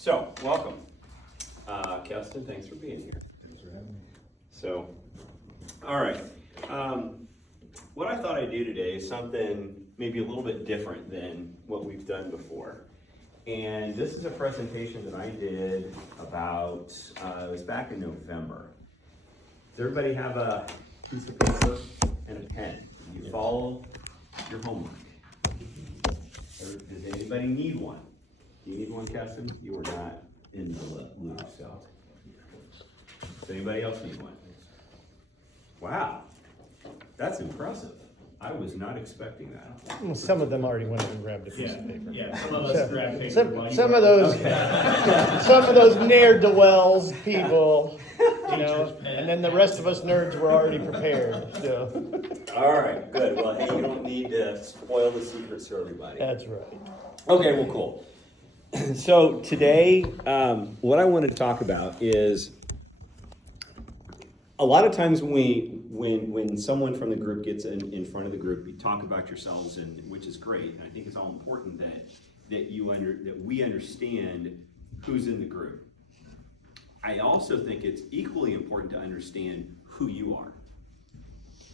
So, welcome. Keston, thanks for being here. Thanks for having me. So, all right. What I thought I'd do today is something maybe a little bit different than what we've done before. And this is a presentation that I did about, it was back in November. Does everybody have a piece of paper and a pen? You follow your homework. Or does anybody need one? Do you need one, Keston? You were not in the loop, so. Does anybody else need one? Wow, that's impressive. I was not expecting that. Well, some of them already went and grabbed a piece of paper. Yeah, some of us grabbed paper. Some of those, some of those ne'er-do-wells people, you know, and then the rest of us nerds were already prepared, so. All right, good. Well, hey, you don't need to spoil the secrets for everybody. That's right. Okay, well, cool. So today, what I want to talk about is a lot of times when someone from the group gets in front of the group, you talk about yourselves, and which is great. And I think it's all important that we understand who's in the group. I also think it's equally important to understand who you are.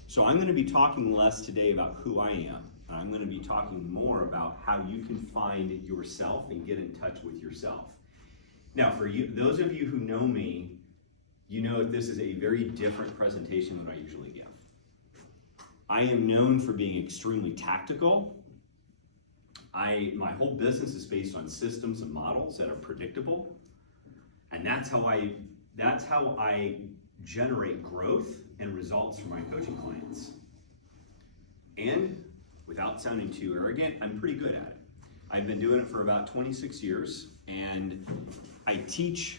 So I'm going to be talking less today about who I am. I'm going to be talking more about how you can find yourself and get in touch with yourself. Now, for you, those of you who know me, you know that this is a very different presentation than I usually give. I am known for being extremely tactical. My whole business is based on systems and models that are predictable, and that's how I generate growth and results for my coaching clients. And without sounding too arrogant, I'm pretty good at it. I've been doing it for about 26 years, and I teach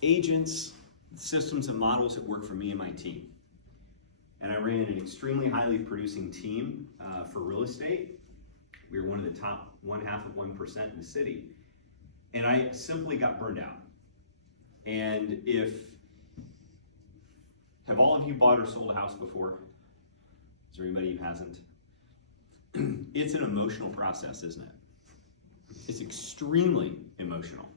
agents systems and models that work for me and my team. And I ran an extremely highly producing team for real estate. We were one of the top 0.5% in the city. And I simply got burned out. And have all of you bought or sold a house before? Is there anybody who hasn't? It's an emotional process, isn't it? It's extremely emotional.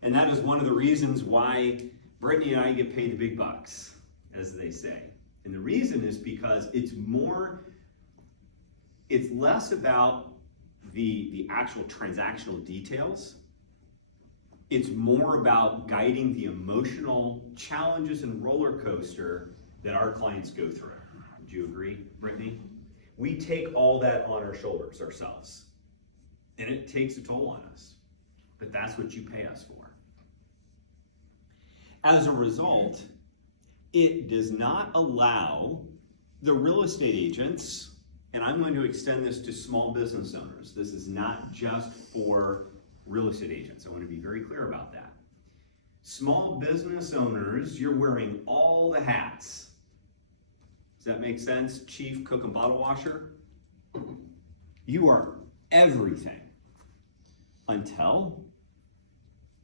And that is one of the reasons why Brittany and I get paid the big bucks, as they say. And the reason is because it's less about the actual transactional details. It's more about guiding the emotional challenges and roller coaster that our clients go through. Would you agree, Brittany? We take all that on our shoulders ourselves, and it takes a toll on us, but that's what you pay us for. As a result, it does not allow the real estate agents, and I'm going to extend this to small business owners. This is not just for real estate agents. I want to be very clear about that. Small business owners, you're wearing all the hats. Does that make sense? Chief, cook, and bottle washer. You are everything until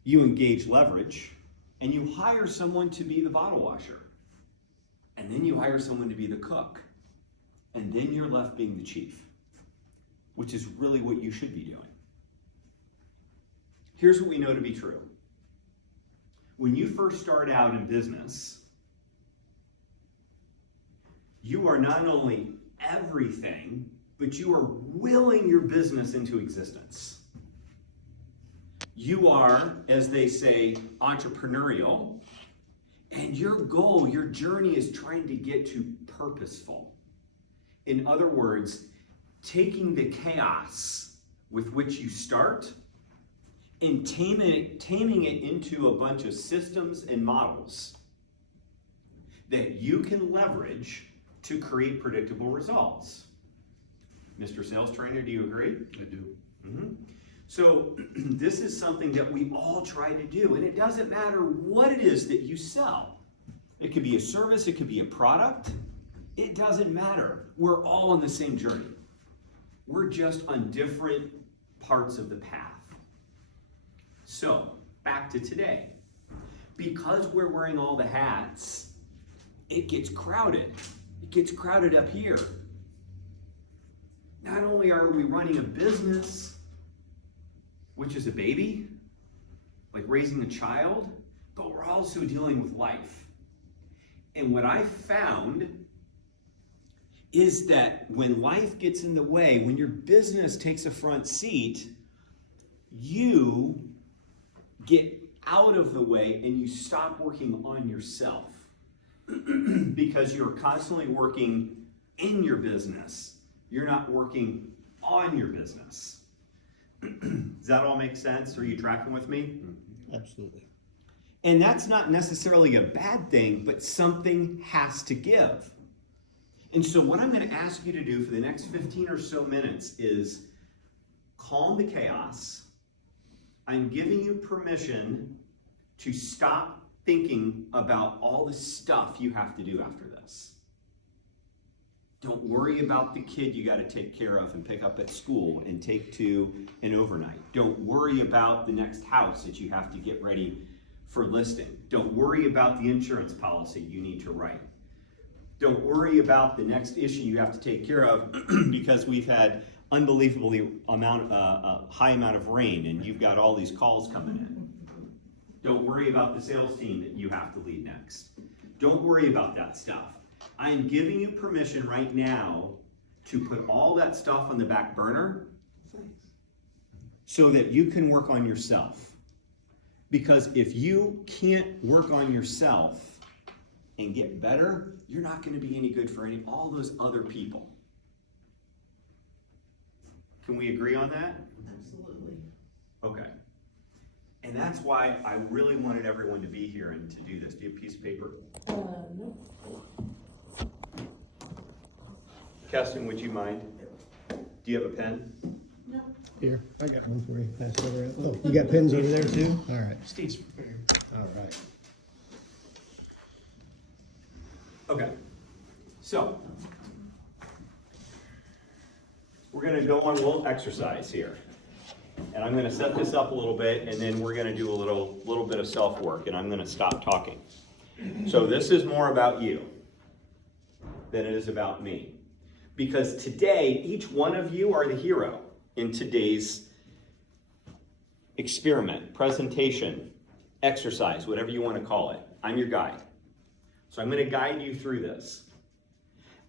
you engage leverage and you hire someone to be the bottle washer. And then you hire someone to be the cook. And then you're left being the chief, which is really what you should be doing. Here's what we know to be true. When you first start out in business, you are not only everything, but you are willing your business into existence. You are, as they say, entrepreneurial, and your goal, your journey is trying to get to purposeful. In other words, taking the chaos with which you start and taming it into a bunch of systems and models that you can leverage to create predictable results. Mr. Sales Trainer, do you agree? I do. Mm-hmm. So this is something that we all try to do, and it doesn't matter what it is that you sell. It could be a service, it could be a product. It doesn't matter. We're all on the same journey. We're just on different parts of the path. So, back to today. Because we're wearing all the hats, it gets crowded. It gets crowded up here. Not only are we running a business, which is a baby, like raising a child, but we're also dealing with life. And what I found is that when life gets in the way, when your business takes a front seat, you get out of the way and you stop working on yourself because you're constantly working in your business. You're not working on your business. Does that all make sense? Are you tracking with me? Absolutely. And that's not necessarily a bad thing, but something has to give. And so what I'm going to ask you to do for the next 15 or so minutes is calm the chaos. I'm giving you permission to stop thinking about all the stuff you have to do after this. Don't worry about the kid you got to take care of and pick up at school and take to an overnight. Don't worry about the next house that you have to get ready for listing. Don't worry about the insurance policy you need to write. Don't worry about the next issue you have to take care of because we've had unbelievably high amount of rain and you've got all these calls coming in. Don't worry about the sales team that you have to lead next. Don't worry about that stuff. I am giving you permission right now to put all that stuff on the back burner so that you can work on yourself. Because if you can't work on yourself and get better, you're not going to be any good for all those other people. Can we agree on that? Absolutely. Okay. And that's why I really wanted everyone to be here and to do this. Do you have a piece of paper? No. Keston, would you mind? Do you have a pen? No. Here, I got one for you. Pass it over. Oh, you got pens over there too? All right. Steve's prepared. All right. Okay. So, we're going to go on a little exercise here. And I'm going to set this up a little bit, and then we're going to do a little bit of self-work, and I'm going to stop talking. So this is more about you than it is about me. Because today, each one of you are the hero in today's experiment, presentation, exercise, whatever you want to call it. I'm your guide. So I'm going to guide you through this.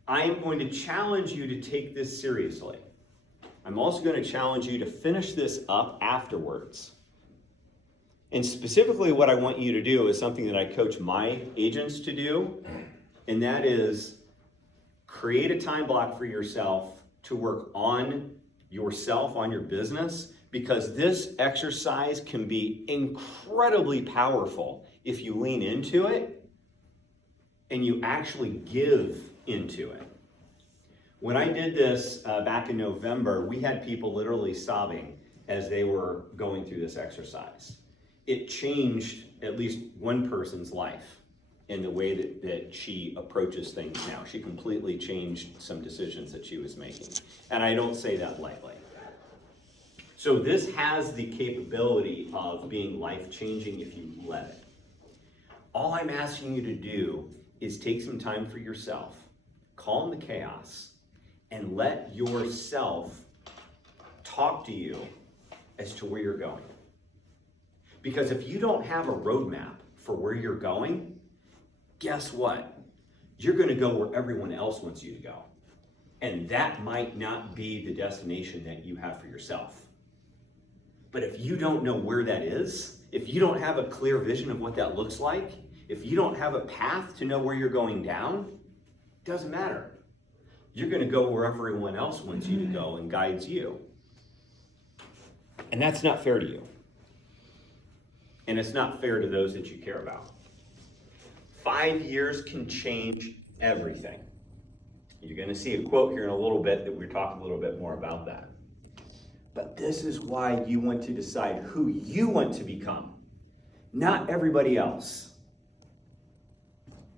I am going to challenge you to take this seriously. I'm also going to challenge you to finish this up afterwards. And specifically what I want you to do is something that I coach my agents to do, and that is create a time block for yourself to work on yourself, on your business, because this exercise can be incredibly powerful if you lean into it and you actually give into it. When I did this back in November, we had people literally sobbing as they were going through this exercise. It changed at least one person's life in the way that she approaches things now. She completely changed some decisions that she was making. And I don't say that lightly. So this has the capability of being life-changing if you let it. All I'm asking you to do is take some time for yourself, calm the chaos, and let yourself talk to you as to where you're going. Because if you don't have a roadmap for where you're going, guess what? You're going to go where everyone else wants you to go. And that might not be the destination that you have for yourself. But if you don't know where that is, if you don't have a clear vision of what that looks like, if you don't have a path to know where you're going down, it doesn't matter. You're going to go where everyone else wants you to go and guides you. And that's not fair to you. And it's not fair to those that you care about. 5 years can change everything. You're going to see a quote here in a little bit that we're talking a little bit more about that. But this is why you want to decide who you want to become, not everybody else.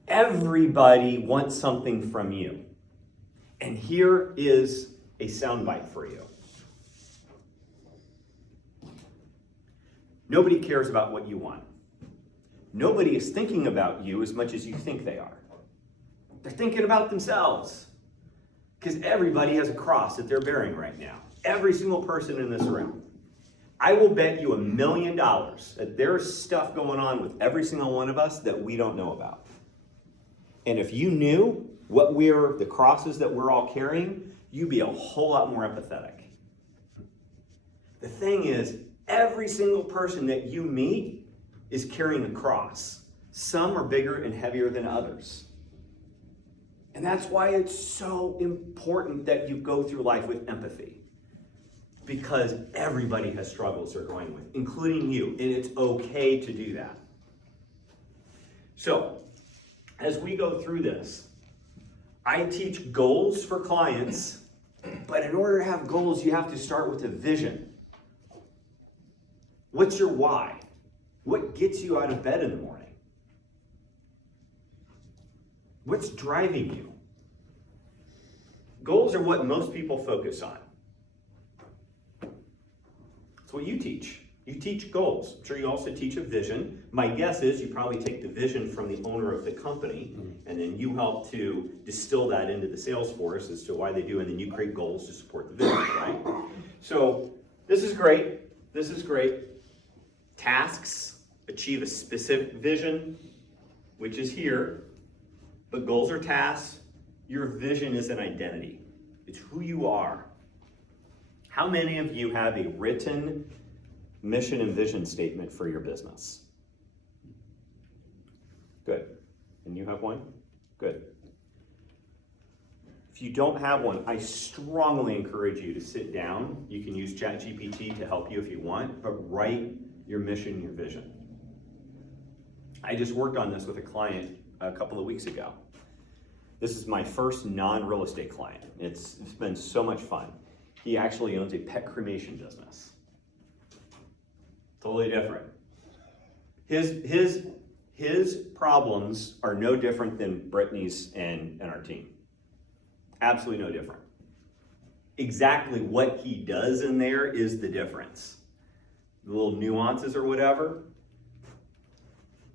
Everybody wants something from you. And here is a soundbite for you. Nobody cares about what you want. Nobody is thinking about you as much as you think they are. They're thinking about themselves. Because everybody has a cross that they're bearing right now. Every single person in this room. I will bet you $1 million that there's stuff going on with every single one of us that we don't know about. And if you knew the crosses that we're all carrying, you'd be a whole lot more empathetic. The thing is, every single person that you meet is carrying a cross. Some are bigger and heavier than others. And that's why it's so important that you go through life with empathy. Because everybody has struggles they're going with, including you, and it's okay to do that. So, as we go through this, I teach goals for clients, but in order to have goals, you have to start with a vision. What's your why? What gets you out of bed in the morning? What's driving you? Goals are what most people focus on. That's what you teach. You teach goals. I'm sure you also teach a vision. My guess is you probably take the vision from the owner of the company, and then you help to distill that into the sales force as to why they do, and then you create goals to support the vision, right? So this is great. This is great. Tasks achieve a specific vision, which is here. But goals are tasks. Your vision is an identity. It's who you are. How many of you have a written mission and vision statement for your business? Good. And you have one? Good. If you don't have one, I strongly encourage you to sit down. You can use ChatGPT to help you if you want, but write your mission, your vision. I just worked on this with a client a couple of weeks ago. This is my first non-real estate client. It's been so much fun. He actually owns a pet cremation business. Totally different. His problems are no different than Brittany's and our team. Absolutely no different. Exactly what he does in there is the difference. The little nuances or whatever.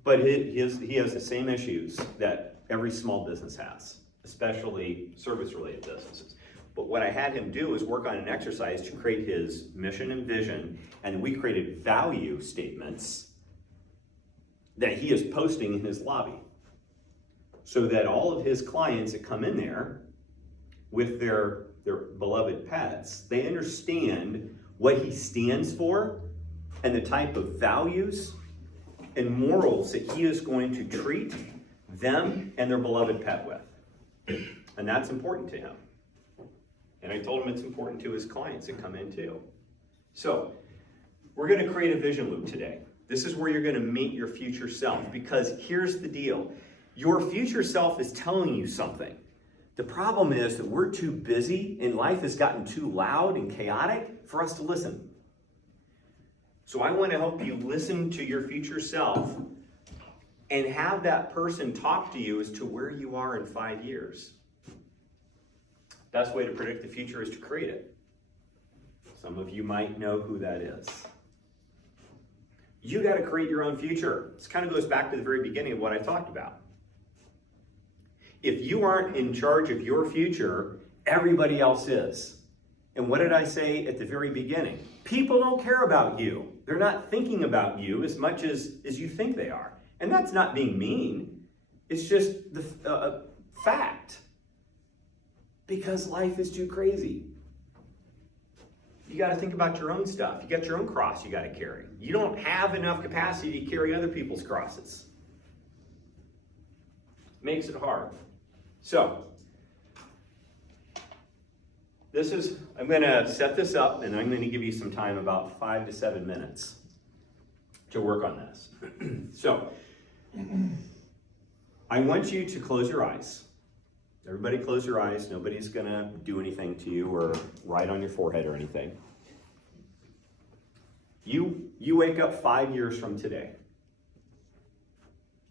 But he has the same issues that every small business has, especially service-related businesses. But what I had him do is work on an exercise to create his mission and vision, and we created value statements that he is posting in his lobby. So that all of his clients that come in there with their beloved pets, they understand what he stands for and the type of values and morals that he is going to treat them and their beloved pet with. And that's important to him. And I told him it's important to his clients that come in too. So, we're going to create a vision loop today. This is where you're going to meet your future self, because here's the deal. Your future self is telling you something. The problem is that we're too busy and life has gotten too loud and chaotic for us to listen. So I want to help you listen to your future self and have that person talk to you as to where you are in 5 years. Best way to predict the future is to create it. Some of you might know who that is. You got to create your own future. This kind of goes back to the very beginning of what I talked about. If you aren't in charge of your future, everybody else is. And what did I say at the very beginning? People don't care about you. They're not thinking about you as much as you think they are. And that's not being mean. It's just the fact. Because life is too crazy. You got to think about your own stuff. You got your own cross you got to carry. You don't have enough capacity to carry other people's crosses. Makes it hard. So, I'm going to set this up and I'm going to give you some time, about 5 to 7 minutes, to work on this. So, I want you to close your eyes. Everybody close your eyes. Nobody's going to do anything to you or write on your forehead or anything. You wake up 5 years from today.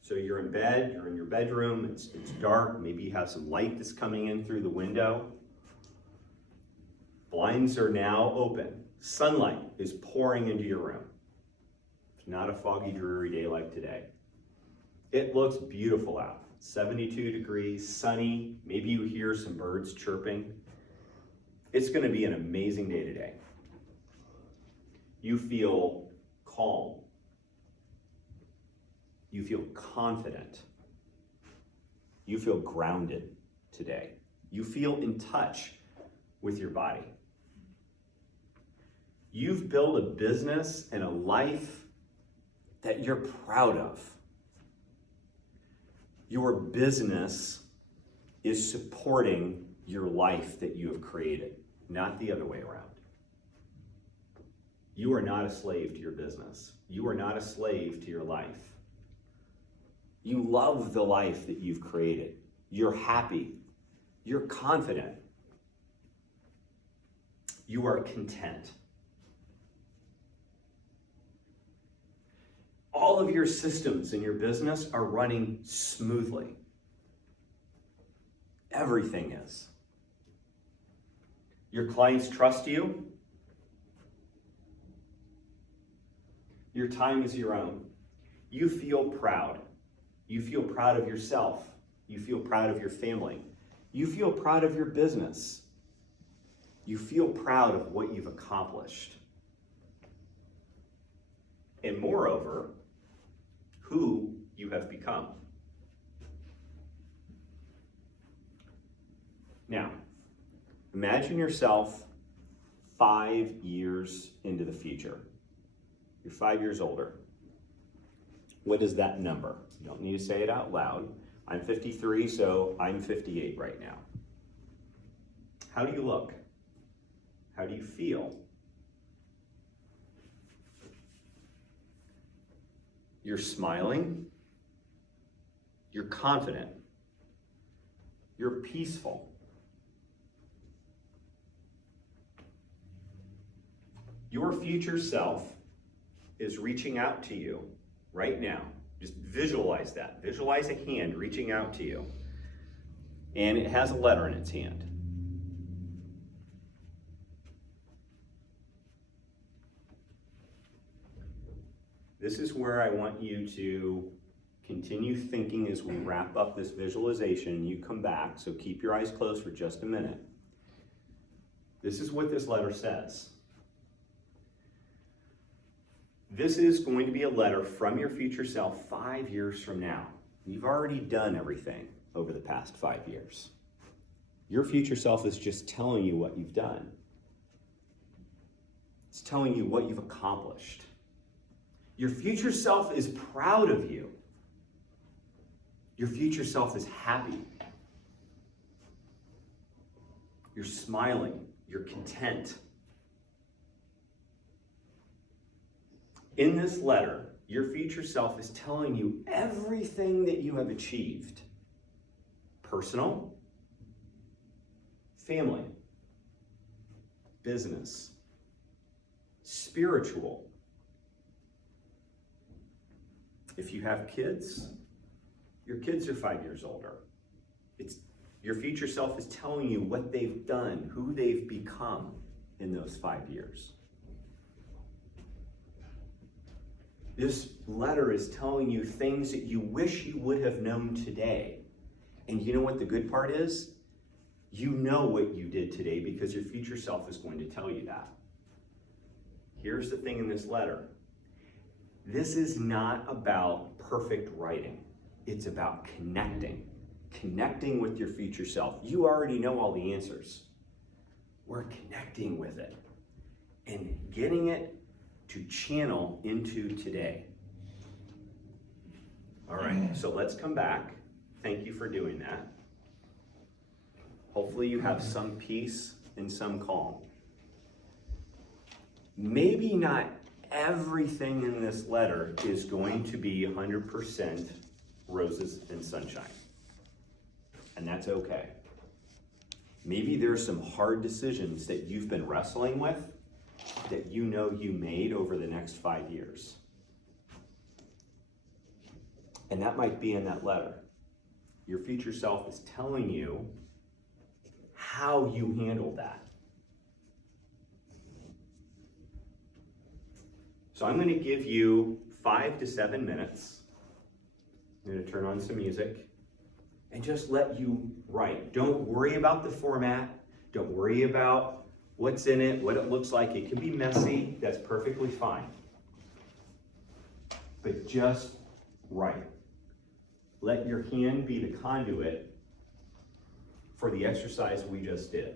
So you're in bed, you're in your bedroom, it's dark, maybe you have some light that's coming in through the window. Blinds are now open. Sunlight is pouring into your room. It's not a foggy, dreary day like today. It looks beautiful out. 72 degrees, sunny, maybe you hear some birds chirping. It's going to be an amazing day today. You feel calm. You feel confident. You feel grounded today. You feel in touch with your body. You've built a business and a life that you're proud of. Your business is supporting your life that you have created, not the other way around. You are not a slave to your business. You are not a slave to your life. You love the life that you've created. You're happy. You're confident. You are content. All of your systems in your business are running smoothly. Everything is. Your clients trust you. Your time is your own. You feel proud. You feel proud of yourself. You feel proud of your family. You feel proud of your business. You feel proud of what you've accomplished. And moreover, who you have become. Now, imagine yourself 5 years into the future. You're 5 years older. What is that number? You don't need to say it out loud. I'm 53, so I'm 58 right now. How do you look? How do you feel? You're smiling. You're confident. You're peaceful. Your future self is reaching out to you right now. Just visualize that. Visualize a hand reaching out to you. And it has a letter in its hand. This is where I want you to continue thinking as we wrap up this visualization. You come back, so keep your eyes closed for just a minute. This is what this letter says. This is going to be a letter from your future self 5 years from now. You've already done everything over the past 5 years. Your future self is just telling you what you've done. It's telling you what you've accomplished. Your future self is proud of you. Your future self is happy. You're smiling. You're content. In this letter, your future self is telling you everything that you have achieved. Personal, family, business, spiritual. If you have kids, your kids are 5 years older. Your future self is telling you what they've done, who they've become in those 5 years. This letter is telling you things that you wish you would have known today. And you know what the good part is? You know what you did today because your future self is going to tell you that. Here's the thing in this letter. This is not about perfect writing. It's about connecting with your future self. You already know all the answers. We're connecting with it and getting it to channel into today. All right, so let's come back. Thank you for doing that. Hopefully you have some peace and some calm. Maybe not everything in this letter is going to be 100% roses and sunshine. And that's okay. Maybe there's some hard decisions that you've been wrestling with that you know you made over the next 5 years. And that might be in that letter. Your future self is telling you how you handled that. So I'm going to give you 5 to 7 minutes. I'm going to turn on some music and just let you write. Don't worry about the format. Don't worry about what's in it, what it looks like. It can be messy, that's perfectly fine. But just right. Let your hand be the conduit for the exercise we just did.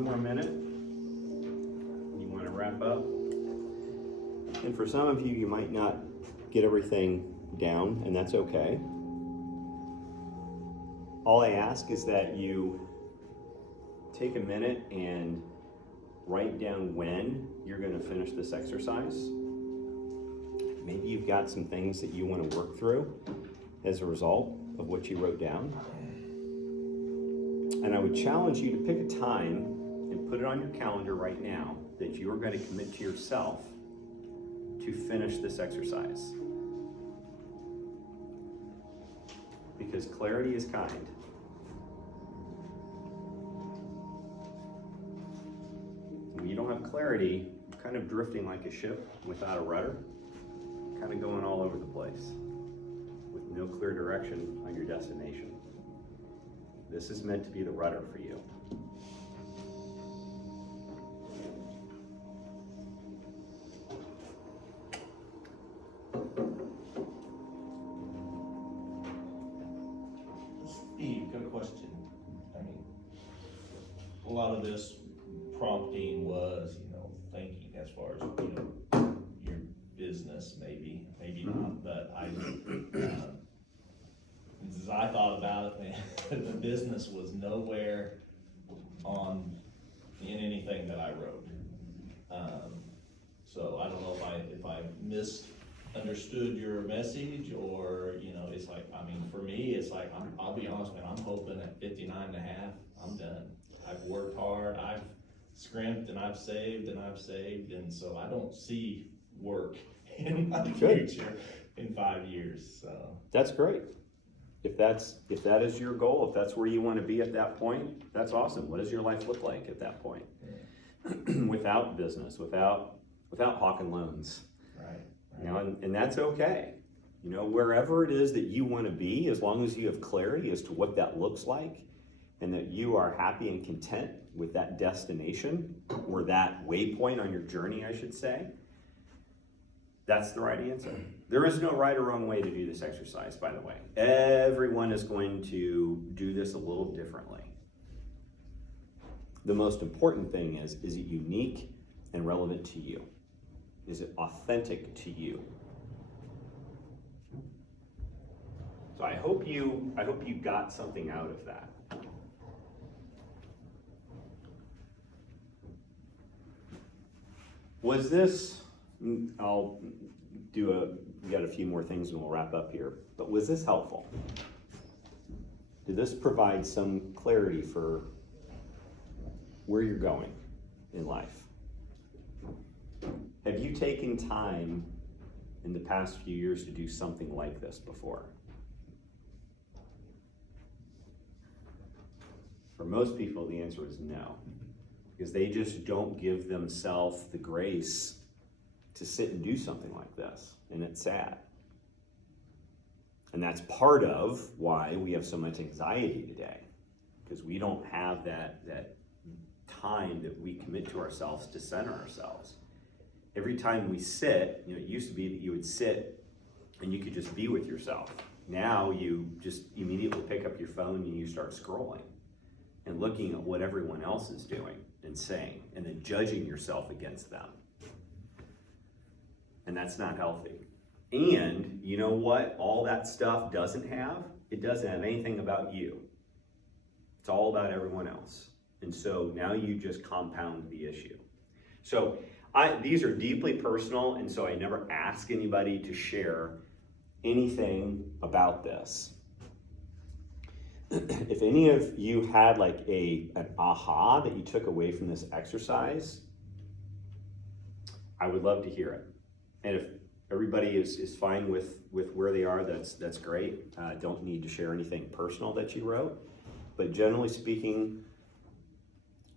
one more minute. You want to wrap up? And for some of you, you might not get everything down, and that's okay. All I ask is that you take a minute and write down when you're going to finish this exercise. Maybe you've got some things that you want to work through as a result of what you wrote down. And I would challenge you to pick a time and put it on your calendar right now that you are going to commit to yourself to finish this exercise. Because clarity is kind. When you don't have clarity, you're kind of drifting like a ship without a rudder, kind of going all over the place with no clear direction on your destination. This is meant to be the rudder for you. Steve, good question. I mean, a lot of this prompting was, thinking as far as, your business, maybe not, but as I thought about it, man, the business was nowhere in anything that I wrote. So I don't know if I misunderstood your message, or, it's like, for me, it's like, I'll be honest, man, I'm hoping at 59 and a half, I'm done. I've worked hard, I've scrimped, and I've saved, and so I don't see work in my future in 5 years, so. That's great. If that is your goal, if that's where you want to be at that point, that's awesome. What does your life look like at that point? Without business, without hawking loans. Right. And that's okay. Wherever it is that you want to be, as long as you have clarity as to what that looks like, and that you are happy and content with that destination, or that waypoint on your journey, I should say, that's the right answer. There is no right or wrong way to do this exercise, by the way. Everyone is going to do this a little differently. The most important thing is it unique and relevant to you? Is it authentic to you? So I hope you got something out of that. Was this, we got a few more things and we'll wrap up here, but was this helpful? Did this provide some clarity for where you're going in life? Have you taken time in the past few years to do something like this before? For most people, the answer is no, because they just don't give themselves the grace to sit and do something like this, and it's sad. And that's part of why we have so much anxiety today, because we don't have that time that we commit to ourselves to center ourselves. Every time we sit, it used to be that you would sit and you could just be with yourself. Now you just immediately pick up your phone and you start scrolling and looking at what everyone else is doing and saying, and then judging yourself against them. And that's not healthy. And you know what all that stuff doesn't have? It doesn't have anything about you. It's all about everyone else. And so now you just compound the issue. So these are deeply personal, and so I never ask anybody to share anything about this. If any of you had like an aha that you took away from this exercise, I would love to hear it. And if everybody is fine with where they are, that's great. Don't need to share anything personal that you wrote. But generally speaking,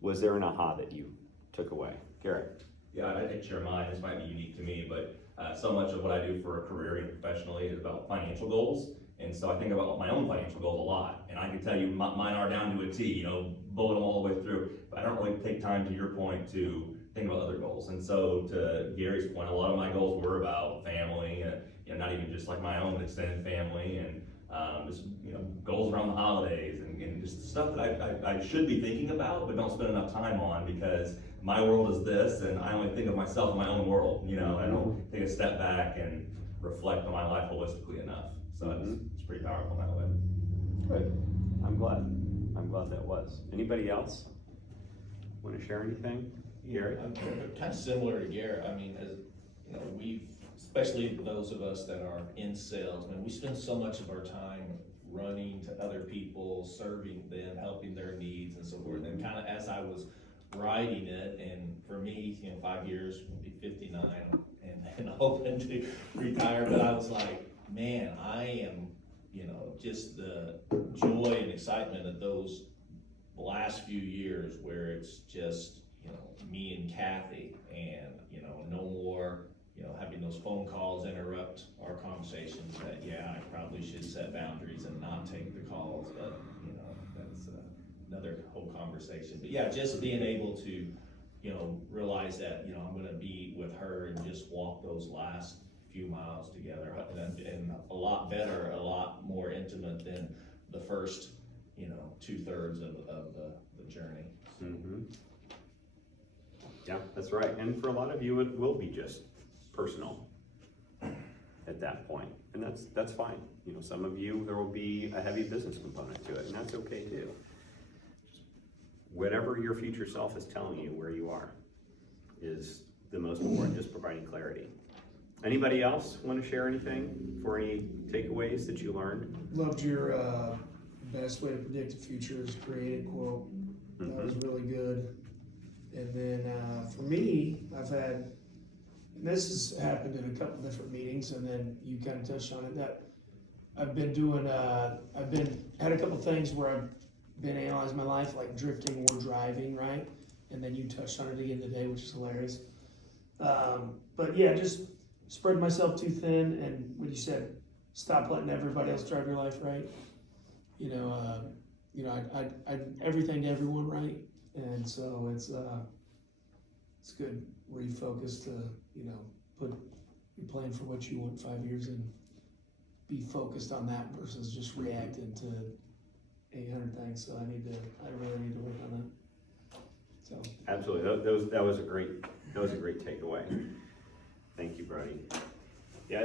was there an aha that you took away? Garrett? Yeah, I can share mine. This might be unique to me, but so much of what I do for a career and professionally is about financial goals. And so I think about my own financial goals a lot. And I can tell you mine are down to a T, bullet them all the way through. But I don't really take time, to your point, to think about other goals. And so to Gary's point, a lot of my goals were about family, not even just like my own extended family. And just, goals around the holidays and just stuff that I should be thinking about, but don't spend enough time on because my world is this and I only think of myself in my own world, I don't take a step back and reflect on my life holistically enough. So it's pretty powerful that way. Good. I'm glad that was. Anybody else want to share anything? Gary? I'm kind of similar to Garrett. I mean, as especially those of us that are in sales, we spend so much of our time running to other people, serving them, helping their needs and so forth. And kind of as I was writing it, and for me, 5 years, will be 59 and hoping to retire, but I was like, man, I am, just the joy and excitement of those last few years where it's just, me and Kathy and, no more, having those phone calls interrupt our conversations that, I probably should set boundaries and not take the calls, but, that's another whole conversation. But just being able to, realize that, I'm gonna be with her and just walk those last few miles together and a lot better, a lot more intimate than the first, 2/3 of the journey. Mm-hmm. Yeah, that's right. And for a lot of you, it will be just personal at that point. And that's fine. Some of you, there will be a heavy business component to it, and that's okay too. Whatever your future self is telling you where you are is the most important, just providing clarity. Anybody else want to share anything for any takeaways that you learned? Loved your best way to predict the future is create a quote. That was really good. And then for me, I've had, and this has happened in a couple different meetings, and then you kind of touched on it, that I've been doing, had a couple things where I've been analyzing my life, like drifting or driving, right? And then you touched on it again today, which is hilarious. But just spread myself too thin, and when you said, stop letting everybody else drive your life, right? I everything to everyone, right? And so it's good refocus to, be playing for what you want 5 years and be focused on that versus just reacting to 800 things. So I really need to work on that. So Absolutely. That was a great takeaway. Thank you, Brody. Yeah,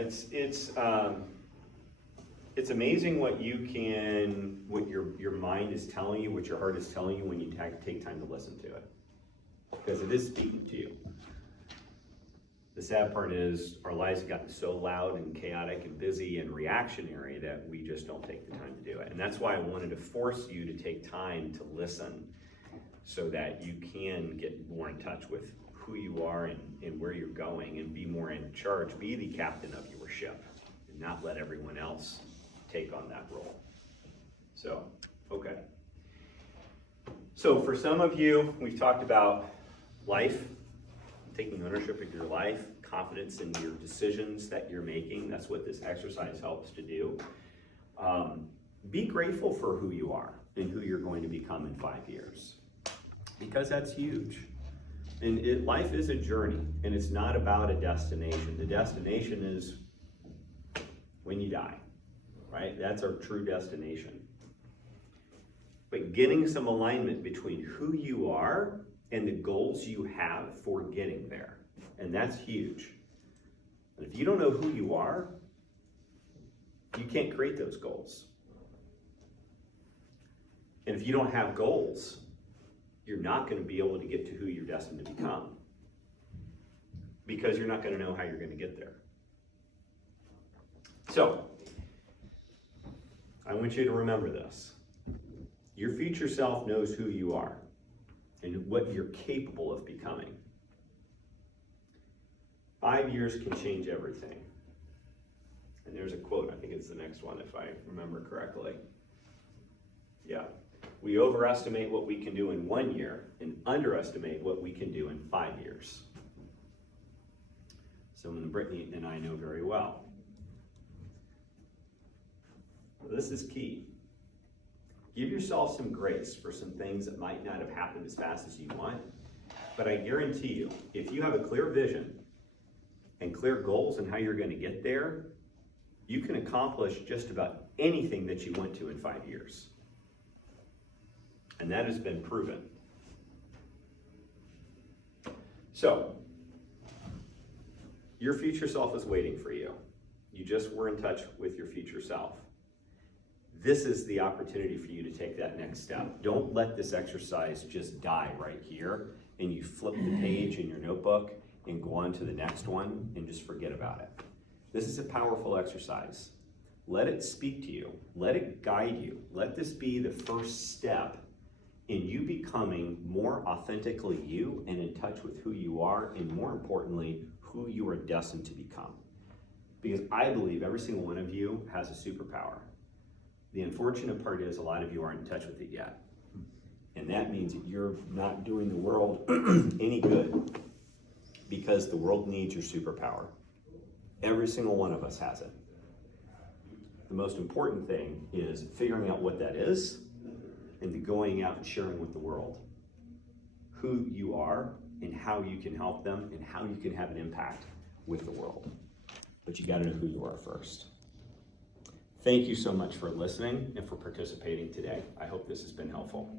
it's amazing what your mind is telling you, what your heart is telling you when you take time to listen to it, because it is speaking to you. The sad part is our lives have gotten so loud and chaotic and busy and reactionary that we just don't take the time to do it. And that's why I wanted to force you to take time to listen so that you can get more in touch with who you are and where you're going and be more in charge, be the captain of your ship and not let everyone else take on that role. So, okay. So for some of you, we've talked about life, taking ownership of your life, confidence in your decisions that you're making. That's what this exercise helps to do. Be grateful for who you are and who you're going to become in 5 years, because that's huge. And life is a journey, and it's not about a destination. The destination is when you die, right? That's our true destination. But getting some alignment between who you are and the goals you have for getting there. And that's huge. And if you don't know who you are, you can't create those goals. And if you don't have goals, you're not going to be able to get to who you're destined to become, because you're not going to know how you're going to get there. So, I want you to remember this. Your future self knows who you are and what you're capable of becoming. 5 years can change everything. And there's a quote, I think it's the next one if I remember correctly. Yeah. We overestimate what we can do in 1 year and underestimate what we can do in 5 years. Someone Brittany and I know very well. This is key. Give yourself some grace for some things that might not have happened as fast as you want. But I guarantee you, if you have a clear vision and clear goals and how you're going to get there, you can accomplish just about anything that you want to in 5 years. And that has been proven. So, your future self is waiting for you. You just were in touch with your future self. This is the opportunity for you to take that next step. Don't let this exercise just die right here and you flip the page in your notebook and go on to the next one and just forget about it. This is a powerful exercise. Let it speak to you. Let it guide you. Let this be the first step in you becoming more authentically you and in touch with who you are, and more importantly, who you are destined to become. Because I believe every single one of you has a superpower. The unfortunate part is a lot of you aren't in touch with it yet. And that means that you're not doing the world any good, because the world needs your superpower. Every single one of us has it. The most important thing is figuring out what that is and then going out and sharing with the world who you are and how you can help them and how you can have an impact with the world. But you gotta know who you are first. Thank you so much for listening and for participating today. I hope this has been helpful.